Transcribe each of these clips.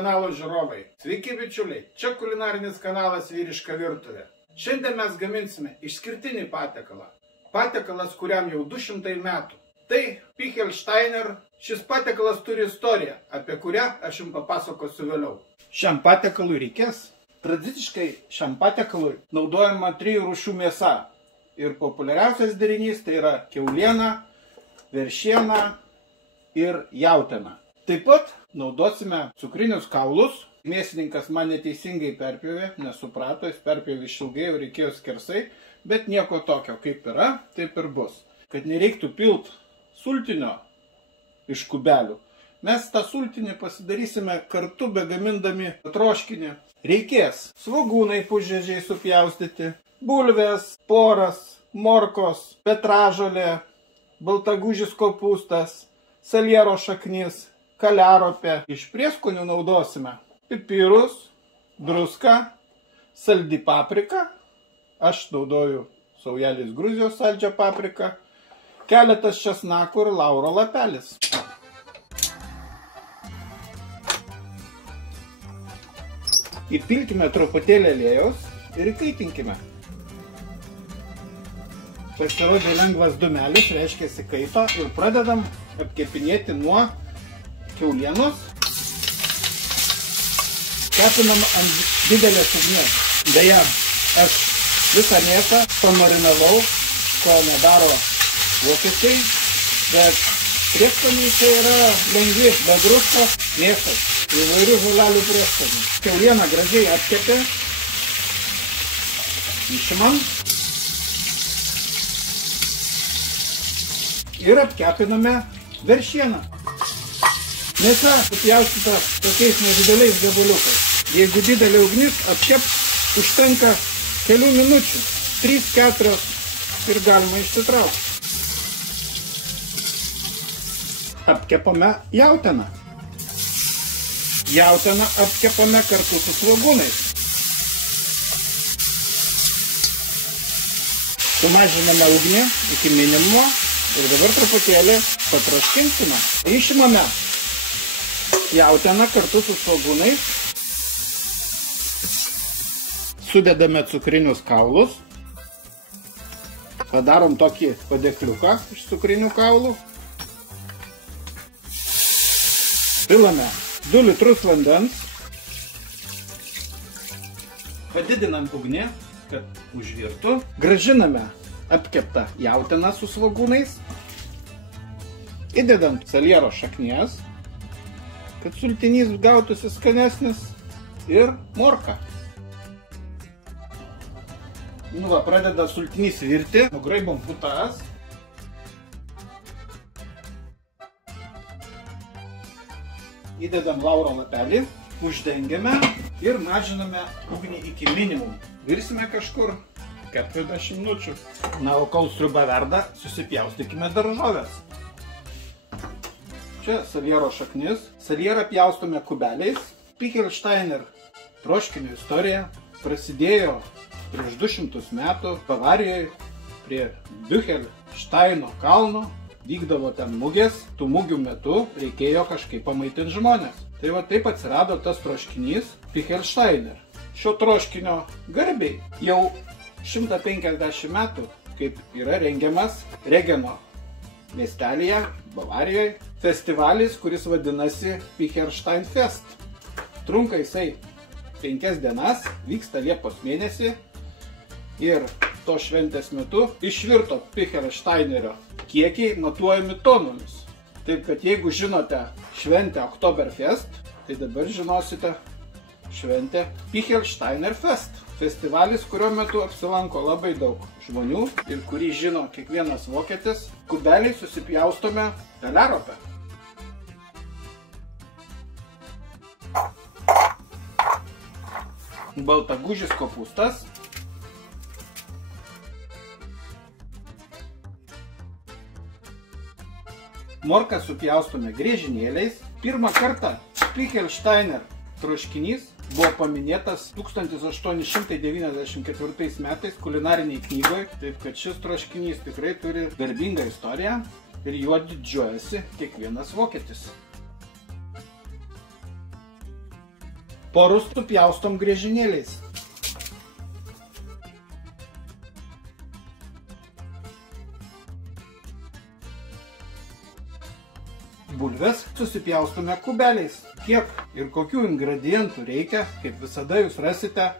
kanalo žiūrovai. Sveiki bičiuliai, čia kulinarinis kanalas Vyriška virtuvė. Šiandien mes gaminsime išskirtinį patiekalą. Patiekalas, kuriam jau 200 metų. Tai Pichelsteiner. Šis patiekalas turi istoriją, apie kurią aš jums papasakosiu vėliau. Šiam patiekalui reikės. Tradiciškai šiam patiekalui naudojama 3 rūšių mėsa. Ir populiariausias derinys tai yra kiauliena, veršiena ir jautiena. Taip pat naudosime cukrinius kaulus. Mėsininkas man neteisingai perpjovė, nesuprato, jis perpjovė išilgai, jau reikėjo skersai, bet nieko tokio, kaip yra, taip ir bus. Kad nereiktų pilt sultinio iš kubelių, mes tą sultinį pasidarysime kartu begamindami troškinį. Reikės svogūnai pusžiedžiai supjaustyti, bulvės, poras, morkos, petražolė, baltagūžis kopūstas, saliero šaknis, kaliaropė. Iš prieskonių naudosime pipirus, druską, saldi paprika, aš naudoju saujelės Gruzijos saldžią papriką, keletas česnakų ir lauro lapelis. Įpilkime truputėlį aliejaus ir įkaitinkime. Pasirodė lengvas dūmelis, reiškia kaito, ir pradedam apkepinėti nuo kiaulienos. Kepinam ant didelės ugnies. Beje, aš visą mėsą pamarinavau, ko nedaro vokiečiai, bet prieskoniai čia yra lengvi, be druskos, mėsas, įvairių žolelių prieskonių. Kiaulieną gražiai apkepė, išimam ir apkepiname veršieną. Mėsa supjaustyta tokiais nedideliais gabaliukais. Jeigu didelė ugnis, apkept užtenka kelių minučių, 3-4 ir galima išsitraukti. Apkepame jautieną. Jautieną apkepame kartu su svogūnais. Sumažiname ugnį iki minimumo ir dabar truputėlį patroškinsime. Išimame jautieną kartu su svogūnais. Sudedame cukrinius kaulus. Padarom tokį padėkliuką iš cukrinių kaulų. Pilame 2 litrus vandens. Padidinam ugnį, kad užvirtų. Grąžiname apkeptą jautieną su svogūnais. Įdedam saliero šaknies, kad sultinys gautųsi skanesnis, ir morką. Pradeda sultinys virti, nugraibom putas. Įdedam lauro lapelį, uždengiame ir mažiname ugnį iki minimum. Virsime kažkur 40 minučių. O kol sriuba verda, susipjaustykime daržoves. Čia saliero šaknis. Salierą pjaustome kubeliais. Pichelsteiner troškinio istorija prasidėjo prieš 200 metų Bavarijoje prie Pichelsteino kalno. Vykdavo ten mugės. Tų mugių metu reikėjo kažkaip pamaitinti žmonės. Tai taip atsirado tas troškinys Pichelsteiner. Šio troškinio garbiai jau 150 metų, kaip yra rengiamas Regeno miestelyje, Bavarijoje, festivalis, kuris vadinasi Pichelsteinfest. Trunka jisai 5 dienas, vyksta Liepos mėnesį ir to šventės metu išvirto Pichelsteinerio kiekiai matuojami tonomis. Taip, kad jeigu žinote šventę Oktoberfest, tai dabar žinosite šventę Pichelsteinerfest. Festivalis, kurio metu apsilanko labai daug žmonių ir kurį žino kiekvienas vokietis. Kubeliai susipjaustome kaliaropę. Baltagūžis kopūstas. Morką supjaustome griežinėliais. Pirmą kartą Pichelsteiner troškinys buvo paminėtas 1894 metais kulinariniai knygoje, taip kad šis troškinys tikrai turi garbingą istoriją ir juo didžiuojasi kiekvienas vokietis. Porus supjaustom griežinėliais. Bulves susipjaustome kubeliais. Kiek ir kokių ingredientų reikia, kaip visada jūs rasite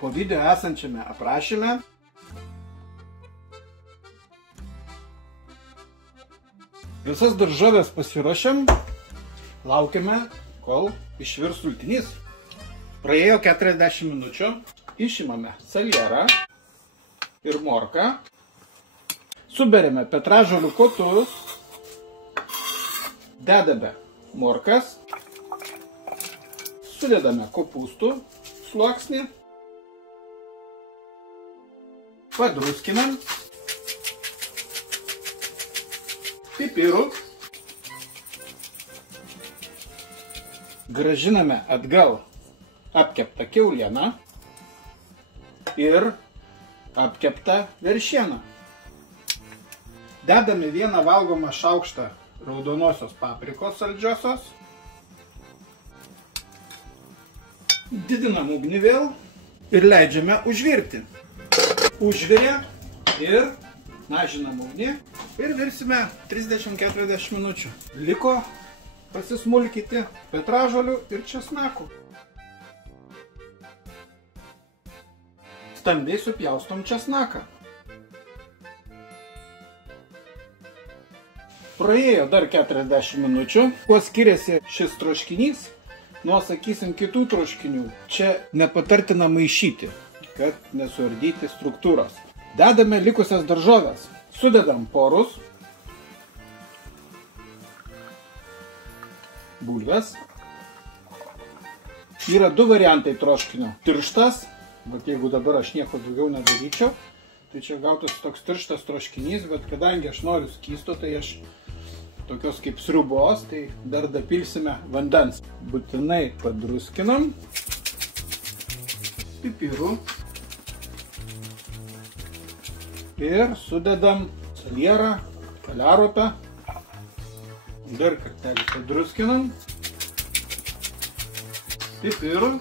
po video esančiame aprašyme. Visas daržovės pasiruošiam, laukiame, kol išvirs sultinys. Praėjo 40 minučių, išimame salierą ir morką, suberiame petražolių kotus, dedame morkas, sudedame kopūstų sluoksnį, padruskinam, pipirų, grąžiname atgal apkeptą kiaulieną ir apkeptą veršieną. Dedame 1 valgomą šaukštą raudonosios paprikos saldžiosios. Didinam ugnį vėl ir leidžiame užvirti. Užvirė ir mažinam ugnį ir virsime 30-40 minučių. Liko pasismulkyti petražolių ir česnakų. Stambiai supjaustom česnaką. Praėjo dar 40 minučių. Kuo skiriasi šis troškinys nuo, sakysim, kitų troškinių? Čia nepatartina maišyti, kad nesuardyti struktūros. Dedame likusias daržoves. Sudedam porus, bulves. Yra 2 variantai troškinio. Tirštas, bet jeigu dabar aš nieko daugiau nedaryčiau, tai čia gautųsi toks tirštas troškinys, bet kadangi aš noriu skysto, tai aš tokios kaip sriubos, tai dar dapilsime vandens. Būtinai padruskinam, pipirų ir sudedam salierą, kaliaropę, dar kartelį padruskinam, pipirų,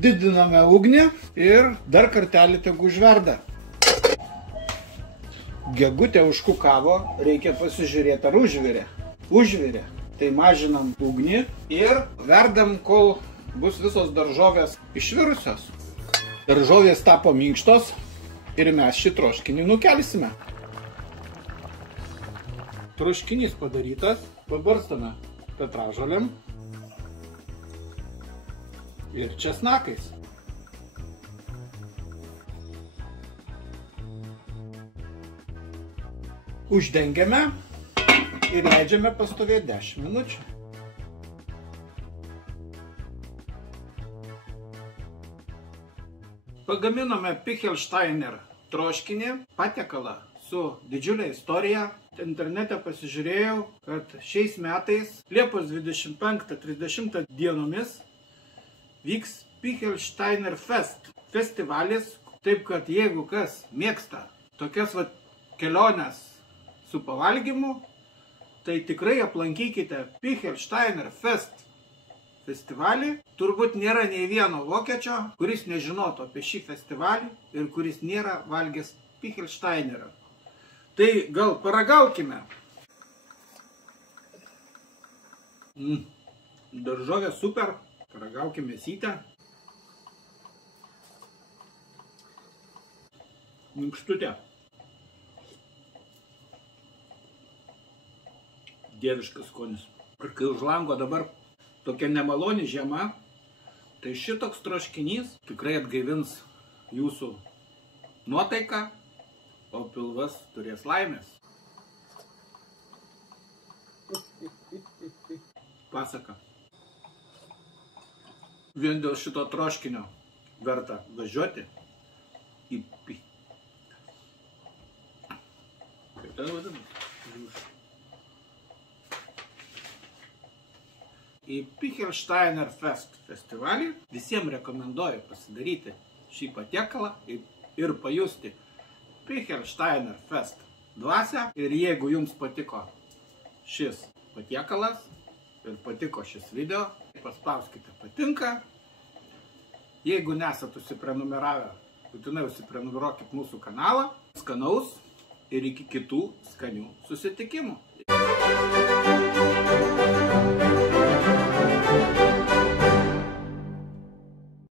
didiname ugnį ir dar kartelį tegu užverda. Gegutė užkukavo, reikia pasižiūrėti, ar užvirė. Užvirė. Tai mažinam ugnį ir verdam, kol bus visos daržovės išvirusios. Daržovės tapo minkštos ir mes šį troškinį nukelsime. Troškinys padarytas, pabarstame petražolėm ir česnakais. Uždengiame ir leidžiame pastovėti 10 minučių. Pagaminome Pichelsteiner troškinį, patiekalą su didžiulė istorija. Internete pasižiūrėjau, kad šiais metais Liepos 25-30 dienomis vyks Pichelsteiner Fest festivalis. Taip kad jeigu kas mėgsta tokias keliones su pavalgymu, tai tikrai aplankykite Pichelsteiner Fest festivalį. Turbūt nėra nei vieno vokiečio, kuris nežinotų apie šį festivalį ir kuris nėra valgęs Pichelsteinerio. Tai gal paragaukime. Daržovė super, paragaukime mėsytę. Minkštutė. Dieviškas skonis. Ir kai už lango dabar tokia nemaloni žiema, tai šitoks troškinys tikrai atgaivins jūsų nuotaiką, o pilvas turės laimės. Pasaka. Vien dėl šito troškinio verta važiuoti į Pichelsteiner Fest festivalį. Visiems rekomenduoju pasidaryti šį patiekalą ir pajusti Pichelsteiner Fest dvasią. Ir jeigu jums patiko šis patiekalas, ir patiko šis video, paspauskite patinka. Jeigu nesat užsiprenumeravę, būtinai užsiprenumeruokit mūsų kanalą. Skanaus ir iki kitų skanių susitikimų.